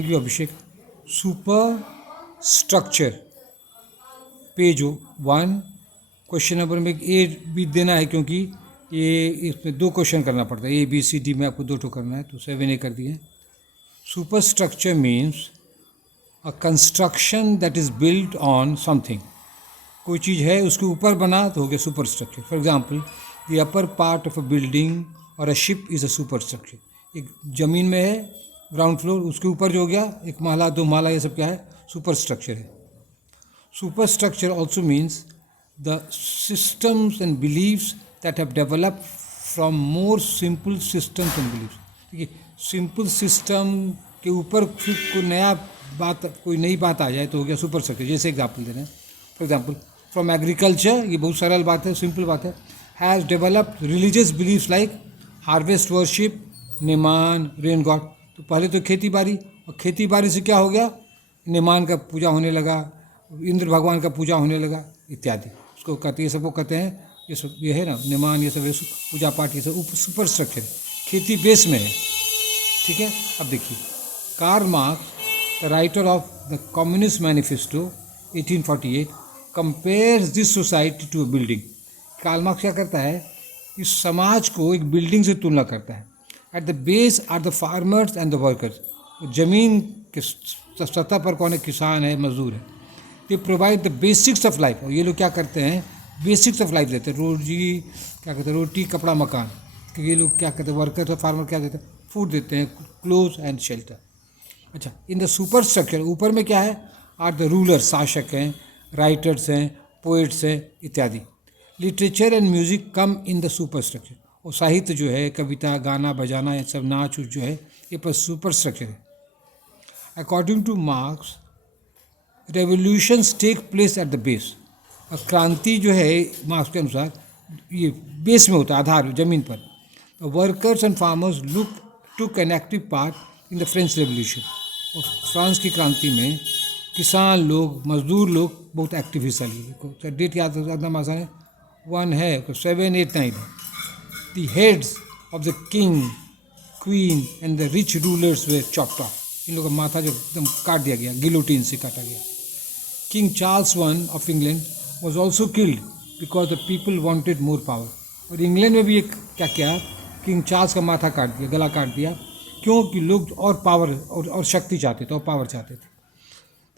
You Abhishek. Super structure page 1 question number में ए भी देना है, क्योंकि ये इसमें 2 क्वेश्चन करना पड़ता है, ABCD में आपको 2 करना है, तो 7 ए कर दिए। Superstructure means a construction that is built on something. कोई चीज़ है उसके ऊपर बना तो हो गया superstructure. For example, the upper part of a building और a ship is a superstructure. एक ज़मीन में है ग्राउंड फ्लोर, उसके ऊपर जो हो गया 1 माला 2 माला, ये सब क्या है? सुपर स्ट्रक्चर है। Super structure also means the systems and believes that have developed from more simple systems and believes. देखिए, सिंपल सिस्टम के ऊपर फिर कोई नई बात आ जाए तो हो गया सुपर स्ट्रक्चर। जैसे एग्जाम्पल दे रहे हैं, फॉर एग्जाम्पल फ्रॉम एग्रीकल्चर, ये बहुत सरल बात है, सिंपल बात है, has developed religious beliefs like harvest worship, निमान, रेन गॉड। तो पहले तो खेती बाड़ी, और खेती बाड़ी से क्या हो गया? निमान का पूजा होने लगा, इंद्र भगवान का पूजा होने लगा इत्यादि। उसको कहते, ये सबको कहते हैं, ये सब ये है ना निमान, ये सब पूजा पाठ, ये सब सुपर स्ट्रक्चर है, खेती बेस में है। ठीक है। अब देखिए, Karl Marx the writer of the communist manifesto 1848 compares this society to a building. Karl Marx क्या करता है? इस समाज को एक बिल्डिंग से तुलना करता है। At the base are the farmers and the workers. जमीन के सतह पर कौन है? किसान है, मजदूर है। They provide the basics of life. और ये लोग क्या करते हैं? बेसिक्स ऑफ लाइफ देते हैं, क्या कहते हैं, रोटी कपड़ा मकान। क्योंकि ये लोग क्या कहते हैं, वर्कर और फार्मर क्या देते हैं? फूड देते हैं, क्लोथ एंड शेल्टर। अच्छा, इन द सुपर स्ट्रक्चर ऊपर में क्या है? आर द रूलर, शासक हैं, राइटर्स हैं, पोइट्स हैं इत्यादि। Literature and music come in the super structure. और साहित्य जो है, कविता, गाना बजाना, ये सब नाच जो है, ये पर सुपर स्ट्रक्चर है। According to Marx, revolutions take place at the base. और क्रांति जो है मार्क्स के अनुसार ये बेस में होता है, आधार जमीन पर। Workers and farmers took an active part in the French revolution. और फ्रांस की क्रांति में किसान लोग, मजदूर लोग बहुत एक्टिव हिस्सा लिए। डेट याद एकदम आसान है, 1 है तो 7, 8, 9 है। The heads of the king, queen and the rich rulers were chopped off. इन लोगों का माथा जो एकदम काट दिया गया, गिलोटिन से काटा गया। King Charles I of England was also killed because the people wanted more power. और इंग्लैंड में भी एक क्या किया, किंग चार्ल्स का माथा काट दिया, गला काट दिया, क्योंकि लोग और पावर और शक्ति चाहते थे और पावर चाहते थे।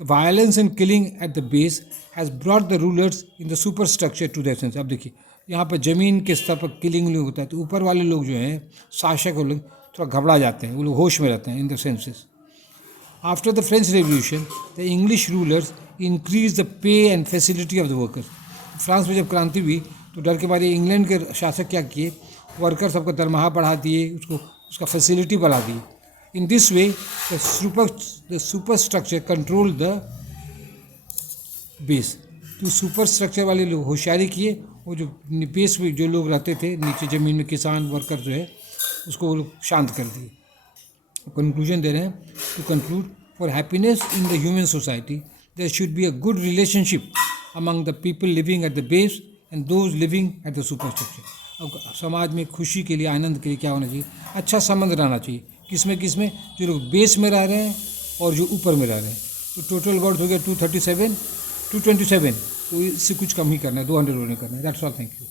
The violence and killing at the base has brought the rulers in the super structure to their senses. अब देखिए, यहाँ पर ज़मीन के स्तर पर किलिंग होता है, तो ऊपर वाले लोग जो हैं, शासक वो लोग थोड़ा घबरा जाते हैं, वो लोग होश में रहते हैं in the senses. After the French Revolution, the English rulers increased the pay and facility of the workers. France में जब क्रांति हुई तो डर के मारे इंग्लैंड के शासक क्या किए? वर्कर सबको दरमाहा बढ़ा दिए, उसका फैसिलिटी बढ़ा दी। In this way the super structure control the base. तो सुपर स्ट्रक्चर वाले लोग होशियारी किए, और जो बेस में जो लोग रहते थे नीचे ज़मीन में, किसान वर्कर जो है, उसको वो लोग शांत कर दिए। कंक्लूजन दे रहे हैं, to conclude, for happiness in the human society there should be a good relationship among the people living at the base and those living at the super structure. अब समाज में खुशी के लिए, आनंद के लिए क्या होना चाहिए? अच्छा संबंध रहना चाहिए। किसमें? जो लोग बेस में रह रहे हैं और जो ऊपर में रह रहे हैं। तो टोटल वर्ड हो गया 227, 227। तो इससे कुछ कम ही करना है, 200 नहीं करना है। That's all, thank you.